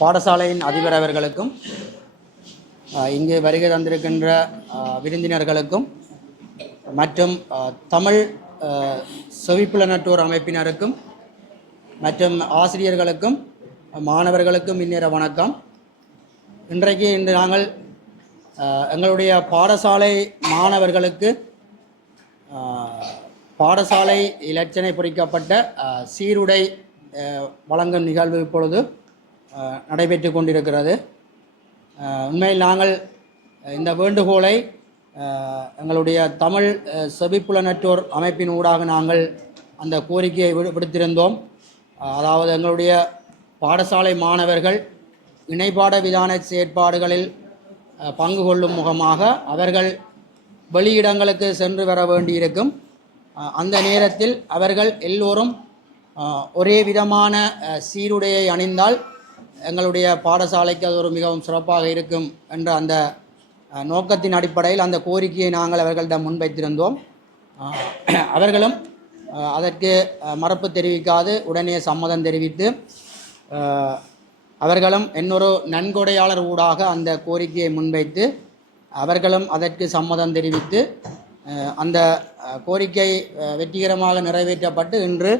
பாடசாலையின் அதிபர் அவர்களுக்கும் இங்கே வருகை தந்திருக்கின்ற விருந்தினர்களுக்கும் மற்றும் தமிழ் செவிப்புலனற்றோர் அமைப்பினருக்கும் மற்றும் ஆசிரியர்களுக்கும் மாணவர்களுக்கும் இந்நேர வணக்கம். இன்று நாங்கள் எங்களுடைய பாடசாலை மாணவர்களுக்கு பாடசாலை இலட்சணை பொறிக்கப்பட்ட சீருடை வழங்கும் நிகழ்வு இப்பொழுது நடைபெற்று கொண்டிருக்கிறது. உண்மையில் நாங்கள் இந்த வேண்டுகோளை எங்களுடைய தமிழ் செவிப்புலனற்றோர் அமைப்பின் ஊடாக நாங்கள் அந்த கோரிக்கையை விடுத்திருந்தோம். அதாவது எங்களுடைய பாடசாலை மாணவர்கள் இணைப்பாட விதான செயற்பாடுகளில் பங்கு கொள்ளும் முகமாக அவர்கள் வெளியிடங்களுக்கு சென்று வர வேண்டியிருக்கும். அந்த நேரத்தில் அவர்கள் எல்லோரும் ஒரே விதமான சீருடையை அணிந்தால் எங்களுடைய பாடசாலைக்கு அது ஒரு மிகவும் சிறப்பாக இருக்கும் என்ற அந்த நோக்கத்தின் அடிப்படையில் அந்த கோரிக்கையை நாங்கள் அவர்களிடம் முன்வைத்திருந்தோம். அவர்களும் அதற்கு மறுப்பு தெரிவிக்காது உடனே சம்மதம் தெரிவித்து அவர்களும் இன்னொரு நன்கொடையாளர் ஊடாக அந்த கோரிக்கையை முன்வைத்து அவர்களும் அதற்கு சம்மதம் தெரிவித்து அந்த கோரிக்கை வெற்றிகரமாக நிறைவேற்றப்பட்டு இன்று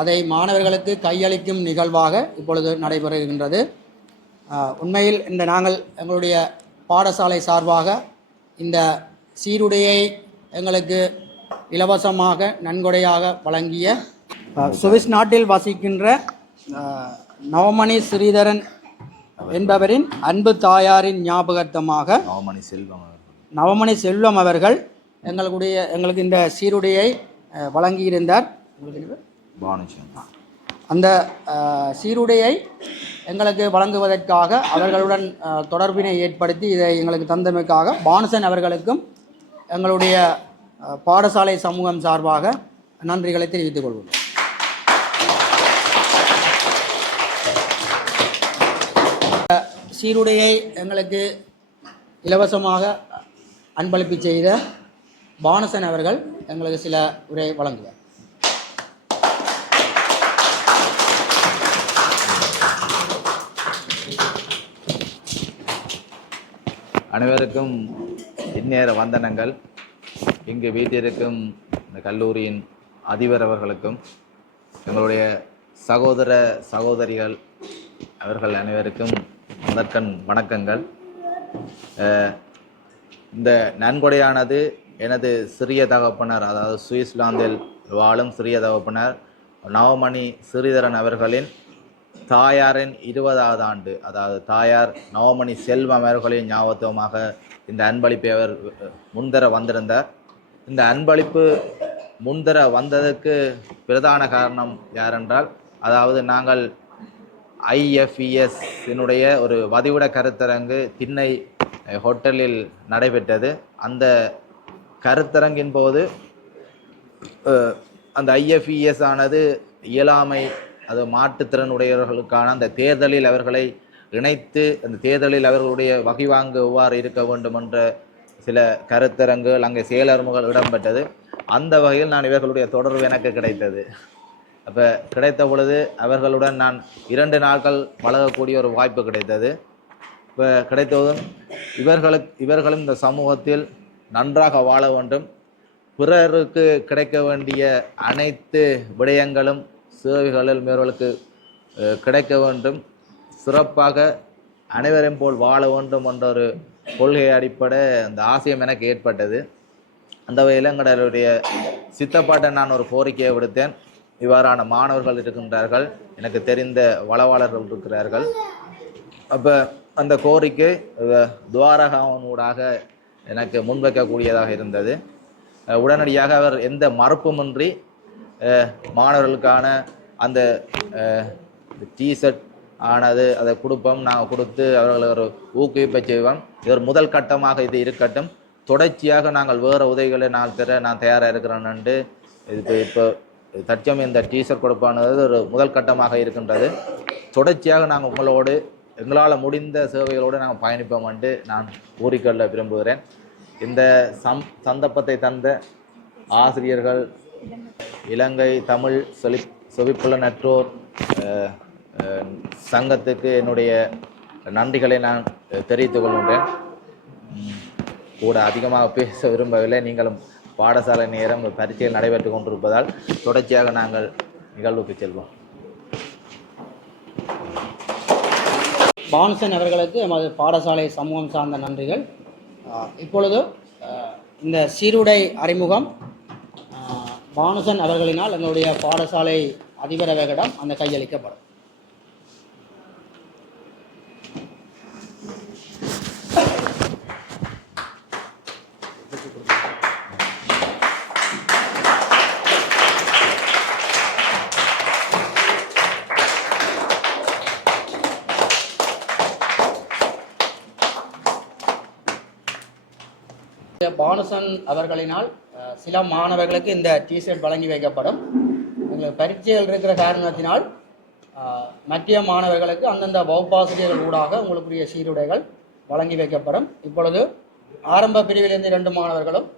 அதை மாணவர்களுக்கு கையளிக்கும் நிகழ்வாக இப்பொழுது நடைபெறுகின்றது. உண்மையில் இந்த நாங்கள் எங்களுடைய பாடசாலை சார்பாக இந்த சீருடையை எங்களுக்கு இலவசமாக நன்கொடையாக வழங்கிய சுவிஸ் நாட்டில் வசிக்கின்ற நவமணி ஸ்ரீதரன் என்பவரின் அன்பு தாயாரின் ஞாபகார்த்தமாக நவமணி செல்வம் அவர்கள் எங்களுக்கு இந்த சீருடையை வழங்கியிருந்தார். அந்த சீருடையை எங்களுக்கு வழங்குவதற்காக அவர்களுடன் தொடர்பினை ஏற்படுத்தி இதை எங்களுக்கு தந்தமைக்காக பானுசன் அவர்களுக்கும் எங்களுடைய பாடசாலை சமூகம் சார்பாக நன்றிகளை தெரிவித்துக் கொள்வோம். சீருடையை எங்களுக்கு இலவசமாக அன்பளிப்பு செய்த பானுசன் அவர்கள் எங்களுக்கு சில உரை வழங்குவார். அனைவருக்கும் இந்நேர வந்தனங்கள். இங்கு வீட்டிற்கும் இந்த கல்லூரியின் அதிபர் அவர்களுக்கும் எங்களுடைய சகோதர சகோதரிகள் அவர்கள் அனைவருக்கும் முதற்கண் வணக்கங்கள். இந்த நன்கொடையானது எனது சிறிய தகப்பனர், அதாவது சுவிட்சர்லாந்தில் வாழும் சிறிய தகப்பனர் நவமணி ஸ்ரீதரன் அவர்களின் தாயாரின் 20வது ஆண்டு, அதாவது தாயார் நவமணி செல்வம் அவர்களின் ஞாபகமாக இந்த அன்பளிப்பை அவர் முன்தர வந்திருந்தார். இந்த அன்பளிப்பு முன்தர வந்ததற்கு பிரதான காரணம் யாரென்றால், அதாவது நாங்கள் IFES-இனுடைய ஒரு வதிவிட கருத்தரங்கு திண்ணை ஹோட்டலில் நடைபெற்றது. அந்த கருத்தரங்கின் போது அந்த IFES ஆனது இயலாமை, அது மாற்றுத்திறனுடையவர்களுக்கான அந்த தேர்தலில் அவர்களை இணைத்து அந்த தேர்தலில் அவர்களுடைய வகிவாங்கு எவ்வாறு இருக்க வேண்டும் என்ற சில கருத்தரங்குகள் அங்கே செயலர்முகள் இடம்பெற்றது. அந்த வகையில் நான் இவர்களுடைய தொடர்பு எனக்கு கிடைத்தது. அப்போ கிடைத்த பொழுது அவர்களுடன் நான் 2 நாட்கள் பழகக்கூடிய ஒரு வாய்ப்பு கிடைத்தது. இப்போ கிடைத்ததும் இவர்களும் இந்த சமூகத்தில் நன்றாக வாழ வேண்டும், பிறருக்கு கிடைக்க வேண்டிய அனைத்து விடயங்களும் சேவைகளில் இவர்களுக்கு கிடைக்க வேண்டும், சிறப்பாக அனைவரையும் போல் வாழ வேண்டும் என்ற ஒரு கொள்கை அடிப்படை அந்த ஆசையம் எனக்கு ஏற்பட்டது. அந்த வகையில் எங்களுடைய சித்தப்பாட்டை நான் ஒரு கோரிக்கையை விடுத்தேன். இவ்வாறான மாணவர்கள் இருக்கின்றார்கள், எனக்கு தெரிந்த வளவாளர்கள் இருக்கிறார்கள். அப்போ அந்த கோரிக்கை துவாரகாவனூடாக எனக்கு முன்வைக்கக்கூடியதாக இருந்தது. உடனடியாக அவர் எந்த மறுப்புமின்றி மாணவர்களுக்கான அந்த டிஷர்ட் ஆனது அதை கொடுப்போம், நாங்கள் கொடுத்து அவர்களை ஒரு ஊக்குவிப்பை செய்வோம். இவர் முதல் கட்டமாக இது இருக்கட்டும், தொடர்ச்சியாக நாங்கள் வேறு உதவிகளை நான் தயாராக இருக்கிறேன்னு இப்போ தற்சமயம் இந்த டீஷர்ட் கொடுப்பானது ஒரு முதல் கட்டமாக இருக்கின்றது. தொடர்ச்சியாக நாங்கள் உங்களோடு எங்களால் முடிந்த சேவைகளோடு நாங்கள் பயணிப்போம் என்று நான் கூறிக்கொள்ள விரும்புகிறேன். இந்த சந்தர்ப்பத்தை தந்த ஆசிரியர்கள், இலங்கை தமிழ் செவிப்புலனற்றோர் சங்கத்துக்கு என்னுடைய நன்றிகளை நான் தெரிவித்துக் கொள்கின்றேன். கூட அதிகமாக பேச விரும்பவில்லை. நீங்களும் பாடசாலை நேரம் பரீட்சையில் நடைபெற்று கொண்டிருப்பதால் தொடர்ச்சியாக நாங்கள் நிகழ்வுக்கு செல்வோம். பானுசன் அவர்களுக்கு எமது பாடசாலை சமூகம் சார்ந்த நன்றிகள். இப்பொழுது இந்த சீருடை அறிமுகம் பானுசன் அவர்களினால் எங்களுடைய பாடசாலை அதிபர் அவர்களிடம் அந்த கையளிக்கப்படும். பானுசன் அவர்களினால் சில மாணவர்களுக்கு இந்த டிஷர்ட் வழங்கி வைக்கப்படும். எங்களுக்கு பரீட்சைகள் இருக்கிற காரணத்தினால் மற்ற மாணவர்களுக்கு அந்தந்த வகுப்பாசிரியர்கள் ஊடாக உங்களுக்குரிய சீருடைகள் வழங்கி வைக்கப்படும். இப்பொழுது ஆரம்ப பிரிவிலிருந்து 2 மாணவர்களும்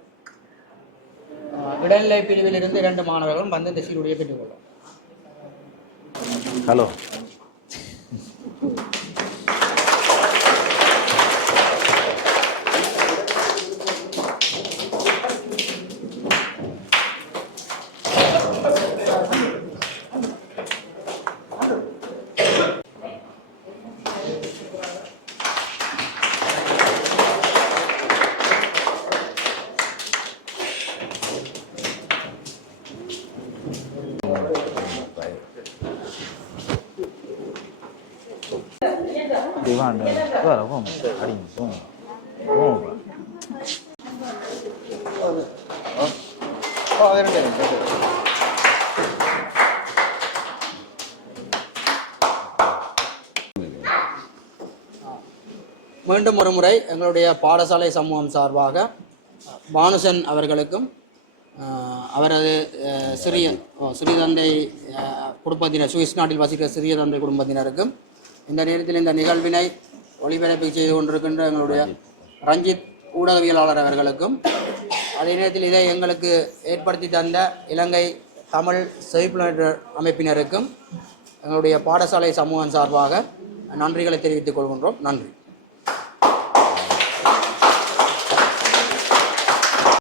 இடைநிலை பிரிவிலிருந்து 2 மாணவர்களும் வந்து இந்த சீருடையை பெற்றுக்கொள்ளும். ஹலோ, மீண்டும் ஒரு முறை எங்களுடைய பாடசாலை சமூகம் சார்பாக பானுசன் அவர்களுக்கும் அவரது சிறிய தந்தை குடும்பத்தினர், சுவிஸ் நாட்டில் வசிக்கிற சிறிய தந்தை குடும்பத்தினருக்கும், இந்த நேரத்தில் இந்த நிகழ்வினை ஒளிபரப்பு செய்து கொண்டிருக்கின்ற எங்களுடைய ரஞ்சித் ஊடகவியலாளர் அவர்களுக்கும், அதே நேரத்தில் இதை எங்களுக்கு ஏற்படுத்தி தந்த இலங்கை தமிழ் செவிப்புலனர் அமைப்பினருக்கும் எங்களுடைய பாடசாலை சமூகம் சார்பாக நன்றிகளை தெரிவித்துக் கொள்கின்றோம். நன்றி.